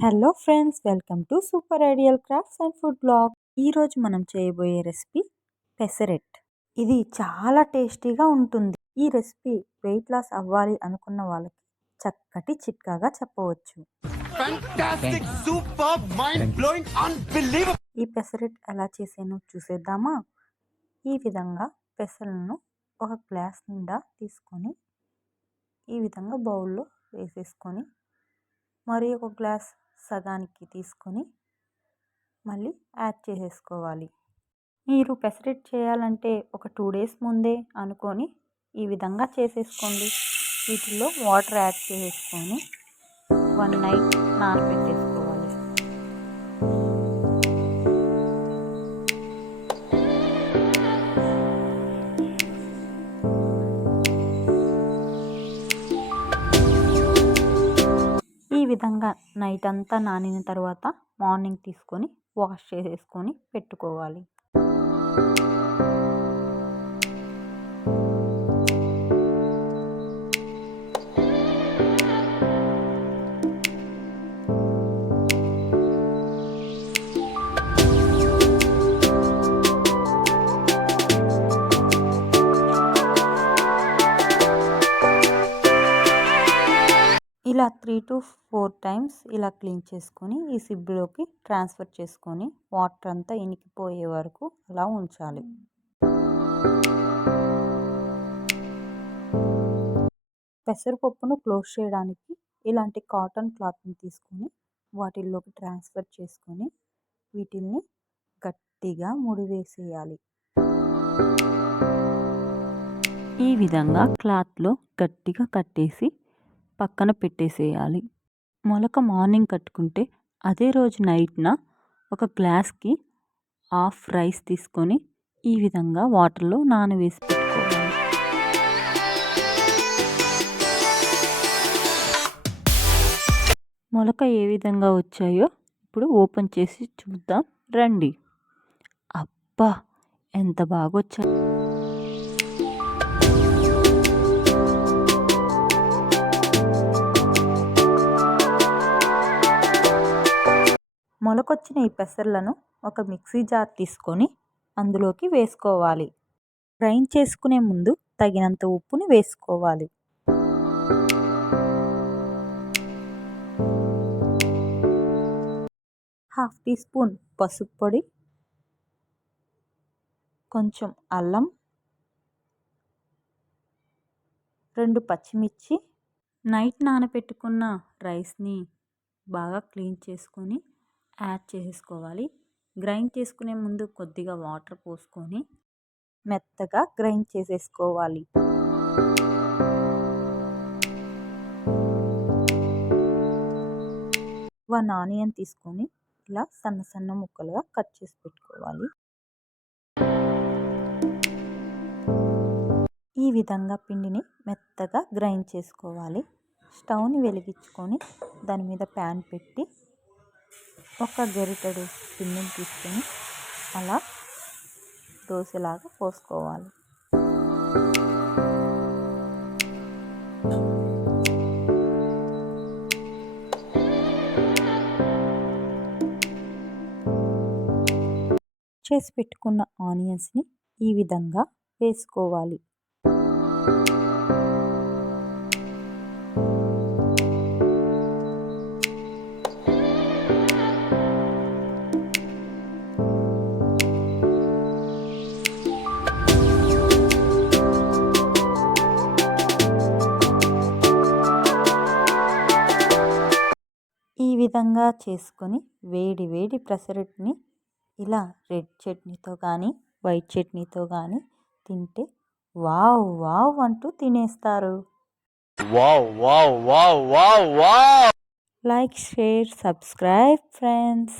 Hello friends, welcome to super ideal crafts and food blog. ఈరోజు మనం చేయబోయే recipe pesarattu. ఇది చాలా టేస్టీగా ఉంటుంది. ఈ రెసిపీ వెయిట్ లాస్ అవ్వాలి అనుకున్న వాళ్ళకి చక్కటి చిట్కాగా చెప్పవచ్చు. ఈ పెసరెట్ ఎలా చేసానో చూసేద్దామా? ఈ విధంగా పెసలను ఒక గ్లాస్ నిండా తీసుకొని ఈ విధంగా బౌల్లో వేసేసుకొని మరి ఒక గ్లాస్ సగానికి తీసుకొని మళ్ళీ యాడ్ చేసేసుకోవాలి. మీరు పెసరెట్ చేయాలంటే ఒక 2 days ముందే అనుకొని ఈ విధంగా చేసేసుకోండి. వీటిల్లో వాటర్ యాడ్ చేసేసుకొని 1 night నానబెట్టేసుకోవాలి. ఈ విధంగా నైట్ అంతా నానిన తర్వాత మార్నింగ్ తీసుకొని వాష్ చేసేసుకొని పెట్టుకోవాలి. ఇలా 3 to 4 times ఇలా క్లీన్ చేసుకొని ఈ సిబ్లోకి ట్రాన్స్ఫర్ చేసుకొని వాటర్ అంతా ఇనికిపోయే వరకు అలా ఉంచాలి. పెసరపప్పును క్లోజ్ చేయడానికి ఇలాంటి కాటన్ క్లాత్ని తీసుకొని వాటిల్లోకి ట్రాన్స్ఫర్ చేసుకొని వీటిల్ని గట్టిగా ముడివేసేయాలి. ఈ విధంగా క్లాత్లో గట్టిగా కట్టేసి పక్కన పెట్టేసేయాలి. మొలక మార్నింగ్ కట్టుకుంటే అదే రోజు నైట్న ఒక గ్లాస్కి హాఫ్ రైస్ తీసుకొని ఈ విధంగా వాటర్లో నానవేసి పెట్టుకోవాలి. మొలక ఏ విధంగా వచ్చాయో ఇప్పుడు ఓపెన్ చేసి చూద్దాం రండి. అబ్బా, ఎంత బాగా వచ్చాయి! మొలకొచ్చిన ఈ పెసర్లను ఒక మిక్సీ జార్ తీసుకొని అందులోకి వేసుకోవాలి. గ్రైండ్ చేసుకునే ముందు తగినంత ఉప్పుని వేసుకోవాలి. హాఫ్ టీ స్పూన్ పసుపు పొడి, కొంచెం అల్లం, 2 పచ్చిమిర్చి, నైట్ నానబెట్టుకున్న రైస్ని బాగా క్లీన్ చేసుకొని యాడ్ చేసేసుకోవాలి. గ్రైండ్ చేసుకునే ముందు కొద్దిగా వాటర్ పోసుకొని మెత్తగా గ్రైండ్ చేసేసుకోవాలి. వన్ ఆనియన్ తీసుకొని ఇలా సన్న సన్న ముక్కలుగా కట్ చేసి పెట్టుకోవాలి. ఈ విధంగా పిండిని మెత్తగా గ్రైండ్ చేసుకోవాలి. స్టవ్ని వెలిగించుకొని దాని మీద ప్యాన్ పెట్టి ఒక గరిటెడు పిండిని తీసుకొని అలా దోశలాగా పోసుకోవాలి. చేసి పెట్టుకున్న ఆనియన్స్ని ఈ విధంగా వేసుకోవాలి. ఈ విధంగా చేసుకొని వేడి వేడి పెసరెట్ని ఇలా రెడ్ చట్నీతో కానీ వైట్ చట్నీతో కానీ తింటే వావ్ వావ్ అంటూ తినేస్తారు. Like, share, subscribe friends.